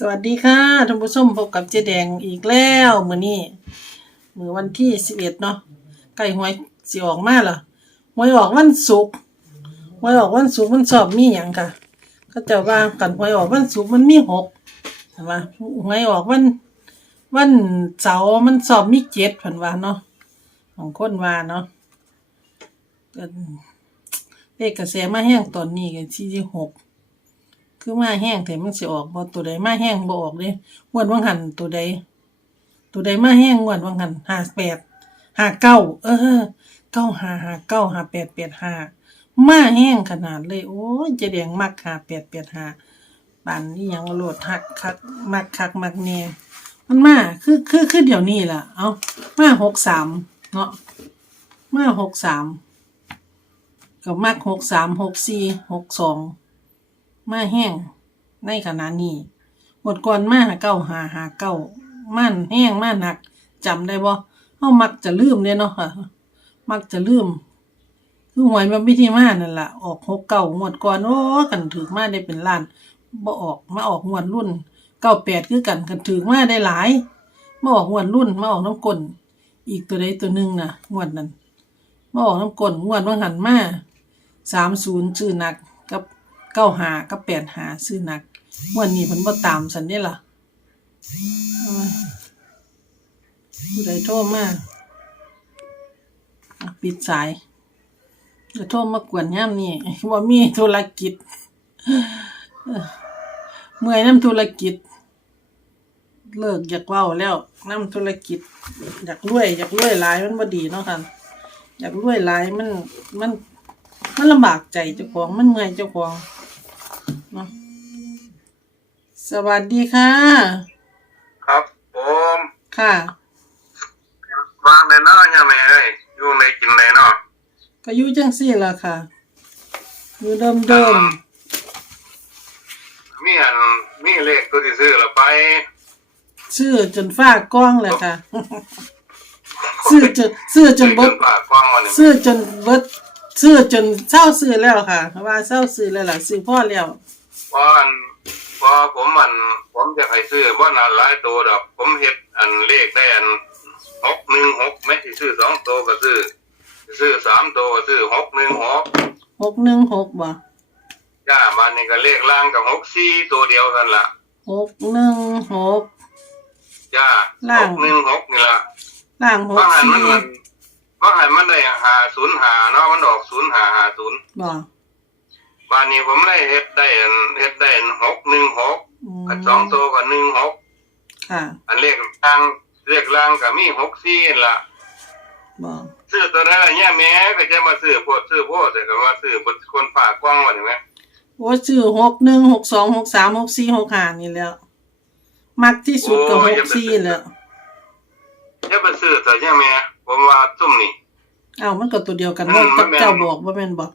สวัสดีค่ะท่านผู้ชมพบกับเจ๊แดงอีกแล้วมือนี้มือวันที่11เอ็ดเนาะใกล้หวยสิออกมาแล้วหวยออกวันศุกร์หวยออกวันศุกร์มันสอบมีหยังค่ะเขาเจะว่ากันหวยออกวันศุกร์มันมีหกเห็นป่ะหวยออกวันวันเสาร์มันสอบมีเจ็ดเพิ่นว่าเนาะของคนว่าเนาะเลขกระแสมาแห้งตอนนี้ก็ที่หก คือมาแห้งแต่มันสิออกบ่ตัวใดมาแห้งบ่ออกเด้งวดวังหันตัวใด ตัวใดมาแห้งงวดวังหัน58 59เก้าเออ9559 5885มาแห้งขนาดเลย โอ้ยจะแดงมัก5885ปดหานนี้ยังโหลดฮักคักมักคักมักแน่มันมาคือคือคือเดี๋ยวนี้ล่ะ เอามา63เนาะมา63ก็มัก63 64 62ม มาแห้งในขณะนี้ หมดก่อนมาหาเก้าหาหาเก้ามันแห้งมาหนักจำได้บ่เฮามักจะลืมเด้เนาะค่ะ มักจะลืม คือหวยมันวิธีมานั่นล่ะ ออกหกเก้าหมดก่อนโอ้กันถือมาได้เป็นล้านบ่ออกมาออกงวดรุ่นเก้าแปดคือกันกันถือมาได้หลายมาออกงวดรุ่นมาออกน้ำกลนอีกตัวใดตัวหนึ่งน่ะงวดนั้นมาออกน้ำกลนงวดว่าหันมาสามศูนย์ชื่อหนัก เก้าหากับแปดหาซื้อหนักวันนี้เพิ่นบ่ตามสันเด้ล่ะผู้ใดโทรมาอะปิดสายจะโทรมากวนยามนี้บ่ามีธุรกิจเมื่อยนำธุรกิจ เลิกอยากเว้าแล้วน้ำธุรกิจ อยากรวย อยากรวยหลายมันบ่ดีเนาะค่ะอยากรวยหลายมันมันมันลำบากใจเจ้าของมันเมื่อยเจ้าของ เนาะสวัสดีค่ะ ครับผมค่ะ วางในเนาะยังไงเอ้ยอยู่ในกินในเนาะก็อยู่จังซี่ล่ะค่ะ อยู่เดิมเดิมมีอันมีเลขตัวที่ซื้อละไปๆซื้อจนฟ้ากล้องเลยค่ะ ซื้อจนซื้อจนเบดปากกว้างวันนี้ซื้อจนเบดซื้อจนเศร้าซื้อแล้วค่ะเพราะว่าเศร้าซื้อแล้วล่ะซื้อพ่อแล้ว เพราะอันเพอผมอันผมจะให้ซื้อว่านานหลายตัวดอก ผมเฮ็ดอันเลขได้อันหกหนึ่งหกไม่ที่ซื้อสองตัวก็ซื้อซื้อสามตัวก็ซื้อหกหนึ่งหกหกหนึ่งหกบ่จ้ามานี่ก็เลขล่างกับหกสี่ตัวเดียวกันละหกหนึ่งหกจ้าล่าหงกหนึ่งหกนี่ละล่างหว่ากหันสี่มันมันว่าหันมันได้หาศูนย์หาเนาะมันออกศูนย์หาหาศูนย์บ่ บานนี้ผมได้เฮ็ดได้อันเฮ็ดได้หกหนึ่งหกอืมกับสองตัวกับหนึ่งหกค่ะอันเลขล่างเลขล่างกับมีหกสี่นั่นละบ่ซื้อตัวนั้นละเนี่ยแม่ก็จะมาซื้อพวกซื้อพวกแต่ก็มาซื้อบนคนฝากกว้างวันนี้ไหมโอ้ชื่อหกหนึ่งหกสองหกสามหกสี่หกห้านี่แหล้ว มักที่สุดก็หกสี่แหล้วจะไปซื้อแต่เนี่ยแม่ผมว่าซุ่มนี่เอ้ามันก็ตัวเดียวกันอืว่ามมักับนแม่นเจ้าบอกว่าแม่นบอก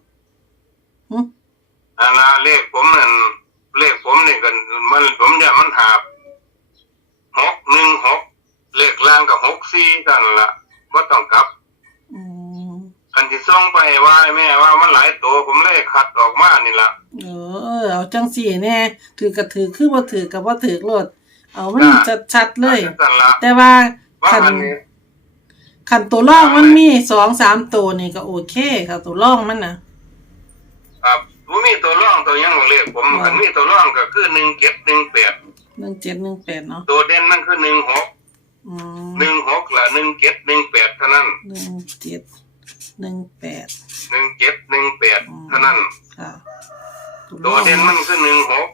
หึ อันละเลขผมนั่นเลขผมนี่กันมันผมจะมันหาบหกหนึ่งหกเลขล่างกับหกสี่กันละว่าต้องกลับอืมอันที่ส่งไปว่าให้แม่ว่ามันหลายตัวผมเลยคัดออกมานี่ละเออ เอาจังสี่แน่ถือก็ถือคือบ่ถือก็บ่ถือโลดเอามันชัดๆเลยกันละแต่ว่าว่าคันอันนี้คันตัวร่องมันมีสองสามตัวนี่ก็โอเคค่ะตัวร่องมันน่ะครับ ผมมีตัวร่องตัวยังบ่เลขผมว่าอันมีตัวร่องก็คือหนึ่งเก็บหนึ่งแปดหนึ่งเจ็ดหนึ่งแปดเนาะตัวเด่นมันคือหนึ่งหกอืมหนึ่งหกละหนึ่งเก็บหนึ่งแปดเท่านั้นหนึ่งเจ็ดหนึ่งแปดหนึ่งเก็บหนึ่งแปดอืมเท่านั้น ค่ะตัวเด่นมันคือหนึ่งหก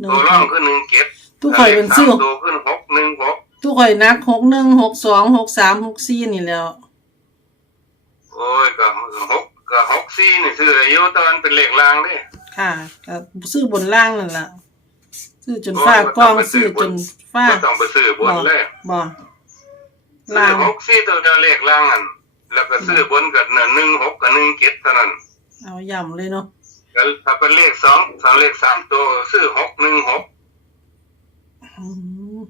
หนึ่งตัวร่องคือหนึ่งเก็บทุกข่อยเป็นซื้อสามตัวคือหกหนึ่งหกทุกข่อยนักหกหนึ่งหกสองหกสามหกสี่นี่แหล้ว โอ้ยก็หกก็หกสี่นี่ซื้ออายุตอนเป็นเลขลางเด้ ค่ะก็ซื้อบนล่างนั่นล่ะซื้อจนฟ้ากล้องซื้อจนฟ้าก็ต้องไปซื้อบนเลยบ่ซื้ล่าองหกสี่ตัวเดียวเลขล่างอันแล้วก็ซื้อบนกับหนึ่งหกกับหนึ่งเก็บเท่านั้น เอาย่ำเลยเนาะแล้วถ้าเป็นเลขสองสามเลขสามตัวซื้อหกหนึ่งหกอืม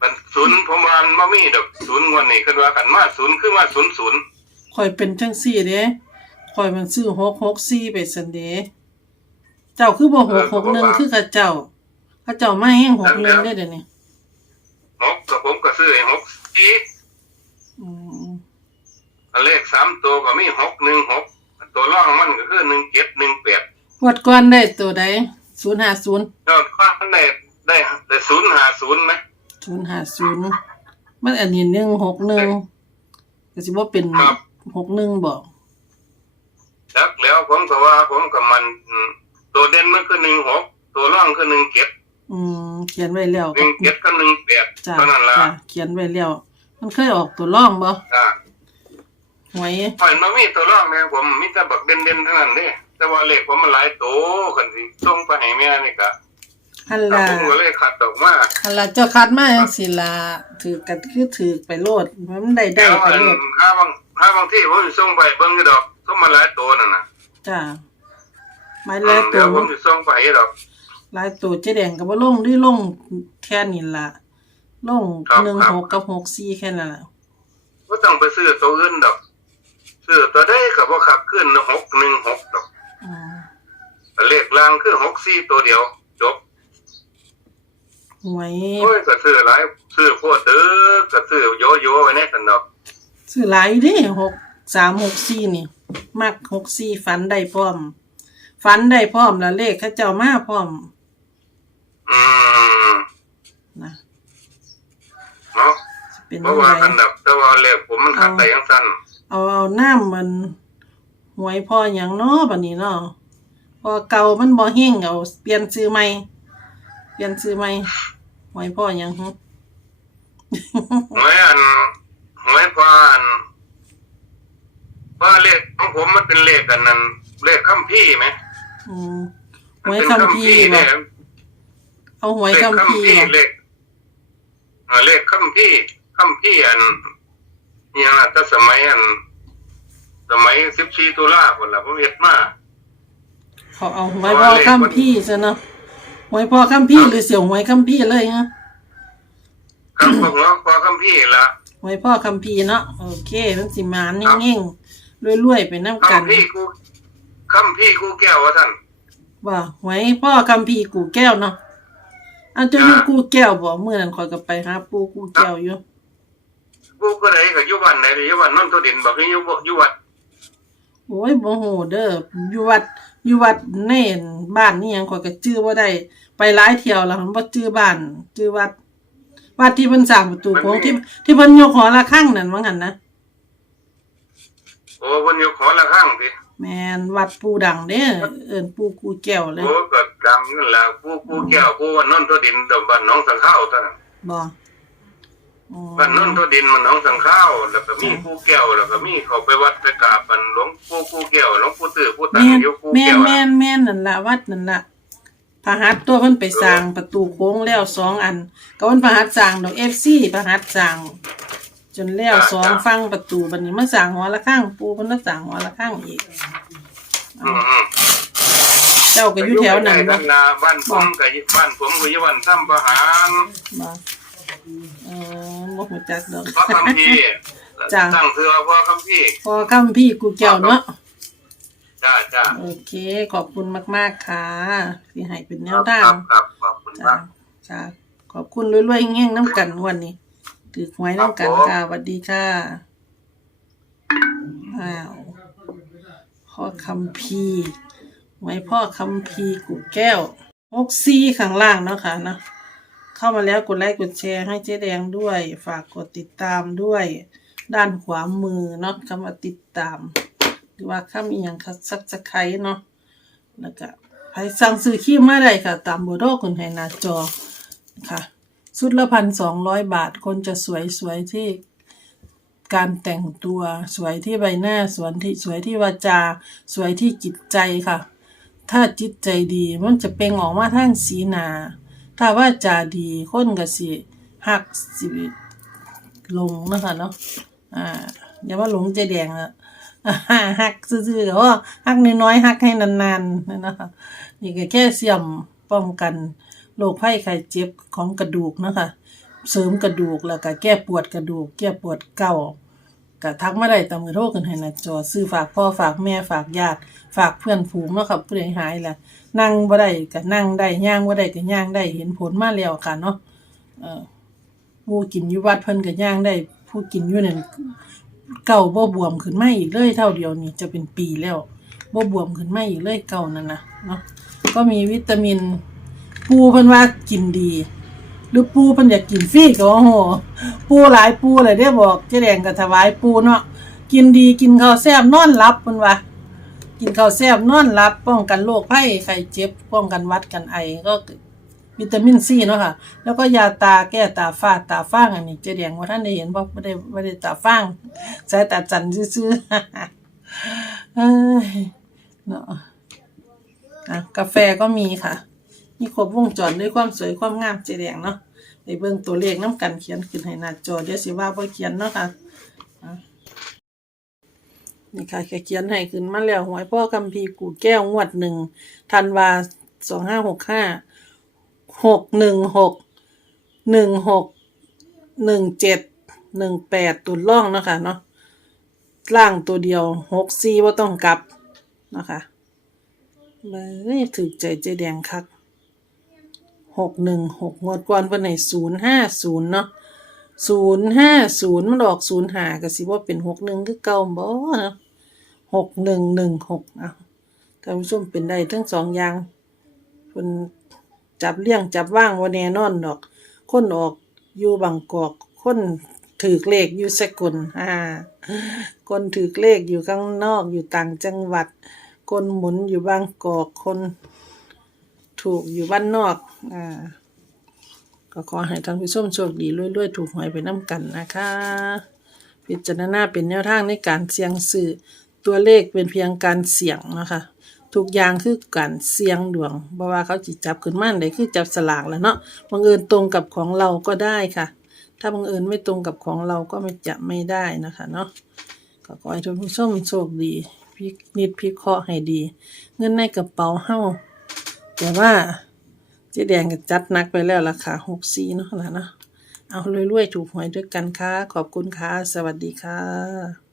มันศูนย์ผมว่ามันบ่มีดอกศูนย์งวันนี้คือว่ากันมาศูนย์คือว่าศูนย์ศูนย์ข่อยเป็นจังสี่เด้ข่อยมันซื้อหกหกสี่ไปสันเด เจ้าคือบ่หกหกหนึ่งคือกับเจ้าพระเจ้ามาแห้งหกหนึ่งได้เดี๋ยวนี้หกกับผมก็ซื้อให้หกสี่อืมอันเลขสามตัวก็มีหกหนึ่งหกตัวร่องมันก็คือหนึ่งเจ็ดหนึ่งแปดงวดก่อนได้ตัวใดศูนย์ห้าศูนย์ยอดกว้างมันได้ได้ได้ศูนย์หาศูนย์ไหมศูนย์ห้าศูนย์มันอันนี้หนึ่งหกหนึ่งก็สิว่าเป็นหกหนึ่งบอกจักแล้วผมก็ว่าผมกับมันอืมตัว เด่นมันคือหนึ่งหกตัวร่องคือหนึ่งเจ็ดอืมเขียนไว้แล้วหนึ่งเจ็ดกับหนึ่งแปดจ้าเท่านั้นละจ้าเขียนไว้แล้วมันเคยออกตัวร่องบ่จ้าหวยปล่อยมามีตัวร่องเนี่ยผมมีแต่บักเด่นเด่นๆเท่านั้นเด้แต่ว่าเลขผมมันหลายตัวกันสิส่งไปให้แม่นี่กะฮันแต่ลาผมก็เลยขัดออกมาฮันลาเจ้าคัดมาจังสิล่ะถือกันคือถือไปโลดมันได้ได้แล้วไปอันโลดถ้าบางถ้าบางที่ผมสิส่งไปเบิ่งอยู่ดอกส่งมาหลายตัวนั่นน่ะจ้า หมายอืเลขมตัเดี๋ยววผมสิส่งไปให้ดอก หลายตัวเจ๊แดงก็บ่ลงด้วยลงแค่นี้ล่ะลงครับ หนึ่งครับหกกับหกสี่แค่นั้นล่ะบ่ต้องไปซื้อตัวอื่นดอก ซื้อตัวใดก็บ่ขับขึ้นหกหนึ่งหกดอก อืมเลขล่างคือหกสี่ตัวเดียว จบหวยโอ้ยก็ซื้อหลายซื้อโพดเด้อก็ซื้อโยโย่ไว้ในสันดอกซื้อหลายเดิหกสามหกสี่นี่ มักหกสี่ฝันได้พร้อม ฝันได้พร้อมแล้วเลขเขาเจ้ามาพร้อมอืมนะเนาะสิเป็นเพยัราะงว่าไงคันดับแต่ว่าเลขผมมันขัดได้ยังสั้นเอาเอาน้ำมันหวยพ่ออย่างเนาะบัดนี้เนาะพอเก่ามันบ่เฮงเอาเปลี่ยนชื่อใหม่เปลี่ยนชื่อใหม่หวยพ่ออย่างหึหวยอันหวยพานว่าเลขของผมมันเป็นเลขกันนั้นเลขคัมภีร์ไหม อืมหมันวยเป็นคัมคัมภีภีร์ร์บ่เนี่ยเอาหวยเลขคัมคัมภีร์ภีร์บ่เลขเอ่อเลขคัมภีร์คัมภีร์อันเนี่ยนะถ้าสมัยอัน สมัยสิบสี่ตุลาคนละผมเฮ็ดมาเขาเอาหวยพ่อคัมภีร์ซะเนาะหวยพ่อคัมภีร์หรือเสี่ยวหวยคัมภีร์เลยฮะครับผมว่าพอคัมภีร์ละหวยพ่อคัมภีร์เนาะโอเคมันสิมานิ่งๆรวยๆไปนำกัคันมภีร์กู คัมภีร์กูแก้วว่าท่านว่าหวยพ่อคัมภีร์กูแก้วเนาะอันเจ้าอยู่กูแก้วบ่เมื่อนั้นข่อยก็ไปหาปู่กูแก้วอยู่กูก็ได้ก็อยู่บ้านไหนอยู่บ้านนนทดินบอกให้อยู่บ่อยู่วัดโอ้ยบ่ฮู้เด้ออยู่วัดอยู่วัดในบ้านนี่หยังข่อยก็จื้อบ่ได้ ไปหลายเที่ยวแล้วมันบ่จื้อบ้านจื้อวัดวัดที่เพิ่นสร้างประตูโค้งที่ที่เพิ่นยกหอระฆังนั่นว่างั้นนะโอ้วันอยู่ขอละข้างสิ แม่นวัดปู่ดังเด้อเอิ้นปู่กูแก้วเลยโอ้ก็ดังนั่นแหละกูกูแก้วกูว่านนทดินตบ้านหน้องสังข้าวท่านนบ่อ๋อบ้านนนทดินมันหน้องสังข้าวแล้วก็มีกูแก้วแล้วก็มีเขาไปวัดไปกราบมันหลวงปู่กูแก้วหลวงปู่ตื้อปู่ตังแม่นอยู่กูแม่แก้นวแม่นแม่นนั่นล่ะวัดนั่นล่ะพระหัตถ์ตัวเพิ่นไปสร้างประตูโค้งแล้วสองอัน ก็วันพระหัตถ์สร้างดอก FC พระหัตถ์สร้าง จนแล้วสองฟังประตูบัดนี้มาสร้างหอระฆังปู่เพิ่นก็สร้างหอระฆังอีก อืมอืมเจ้าก็อยู่แถวนั้นบ่นาบ้านผมกับบ้านผมก็อยู่บ้านซ้ำประหารบ่เออบ่ฮู้จักดอก พระคัมภีร์จ้ะ ตั้งเสือพระคัมภีร์พอคำพี่กูแก้วเนาะ จ้าจ้าโอเค ขอบคุณมาก ๆ ค่ะที่ให้เป็นแนควรับทาครังบครับขอบคุณจ้ามาก จ้าขอบคุณรวยๆแง่งๆน้ำกันวันนี้ ถือหวยน้ำกันค่ะสวัสดีค่ะอ้าวพ่อคำพีร์หวยพ่อคำพีร์กูแก้วหกซีข้างล่างเนาะค่ะเนาะเข้ามาแล้วกดไลค์กดแชร์ให้เจ๊แดงด้วย ฝากกดติดตามด้วย ด้านขวามือเนาะคำว่าติดตาม หรือว่าข้ามีอย่างคัดซักสไครเนาะแล้วก็ใครสั่งซื้อครีมมาได้ค่ะ ตามเบอร์โทรคุณให้หน้าจอค่ะ สุดละพันสองร้อยบาท คนจะสวยสวยที่การแต่งตัวสวยที่ใบหน้าสวยที่สวยที่วาจา สวยที่จิตใจค่ะ ถ้าจิตใจดีมันจะเปล่งออกมาทางสีหนาถ้าว่าจาดีคนก็สิหักสิหลงนะคะเนาะอ่าอย่าว่าหลงใจแดงอะหักซื่อๆแต่ว่าหักน้อยๆหักให้นานๆนั่นะคะนี่ก็แค่เสี่ยมป้องกัน โรคภัยไข้เจ็บของกระดูกนะคะเสริมกระดูกแล้วก็แก้ปวดกระดูก แก้ปวดเก่าก็ทักมาได้ตามเบอโทรกันให้น้าจอซื้อฝากพ่อฝากแม่ฝากญาติ ฝากเพื่อนฝูงเนาะครับผู้ใดหายล่ะ นั่งบ่ได้ก็นั่งได้ย่างบ่ได้ก็ย่างได้เห็นผลมาแล้วค่ะเนาะเออผู้กินอยู่วัดเพิ่นก็ย่างได้ ผู้กินอยู่นั่นเก่าบ่บวมขึ้นมาอีกเลยเท่าเดียวนี่จะเป็นปีแล้วบ่บวมขึ้นมาอีกเลยเก่านั่นนะเนาะก็มีวิตามิน ปูเพิ่นว่ากินดี หรือปูเพิ่นอยากกินฟรีก็โอ้โหปูหลายปูเลยเด้บอกเจ๊แดงก็ถวายปูเนาะกินดีกินข้าวแซ่บนอนหลับเพิ่นว่ากินข้าวแซ่บนอนหลับ ป้องกันโรคภัยไข้เจ็บ ป้องกันวัดกันไอก็วิตามินซีเนาะค่ะ แล้วก็ยาตาแก้ตาฝ้าตาฟ้างอันนี้เจ๊แดงว่าท่านได้เห็นบ่บ่ได้บ่ได้ตาฟ้างสายตาจันซื่อๆเนาะกาแฟก็มีค่ะ มีครบวงจรด้วยความสวยความงามเจแดงเนาะไปเบิ่งตัวเลขน้ำกันเขียนขึ้นให้หน้าจอเดี๋ยวสิว่าบ่เขียนเนาะค่ะอะนี่ค่ะแค่เขียนให้ขึ้นมาแล้วหวยพ่อคัมภีกูแก้วงวดหนึ่งธันวาสองห้าหกห้าหกหนึ่งหกหนึ่งหกหนึ่งเจ็ดหนึ่งแปดตุนล่องเนาะค่ะเนาะล่างตัวเดียวหกสี่ว่าต้องกลับเนาะค่ะเลยถือใจเจแดงคัก หกหนึ่งหกงวดก่อนเพิ่นให้ศูนย์ห้าศูนย์เนาะศูนย์ห้าศูนย์มันออกศูนย์หาก็สิว่าเป็นหกหนึ่งคือเก่าบ่เนาะหกหนึ่งหนึ่งหกอะท่านผู้ชมเป็นได้ทั้งสองอย่างเพิ่นจับเลี้ยงจับว่างว่าแน่นอนดอก คนออกอยู่บางกอก คนถือเลขอยู่สกุลอ่าคนถือเลขอยู่ข้างนอกอยู่ต่างจังหวัด คนหมุนอยู่บางกอกคน ถูกอยู่บ้านนอกอ่าก็ขอให้ท่านผู้ชมโชคดีรวยๆ ถูกหวยไปน้ำกันนะคะ พิจารณาเป็นแนวทางในการเสี่ยงสื่อตัวเลขเป็นเพียงการเสี่ยงนะคะทุกอย่างคือการเสี่ยงดวงเพราะว่าเขาจิจับขึ้นมาได้คือจับสลากแล้วเนาะบังเอิญตรงกับของเราก็ได้ค่ะ ถ้าบังเอิญไม่ตรงกับของเราก็ไม่จะไม่ได้นะคะเนาะก็ขอให้ท่านผู้ชมโชคดีพินิดพิเคราะห์ให้ดี เงินในกระเป๋าเฮา แต่ว่าเจ๊แดงก็จัดนักไปแล้วราคาหกสี่เนาะล่ะเนาะเอารวยๆถูกหวยด้วยกันค่ะ ขอบคุณค่ะ สวัสดีค่ะ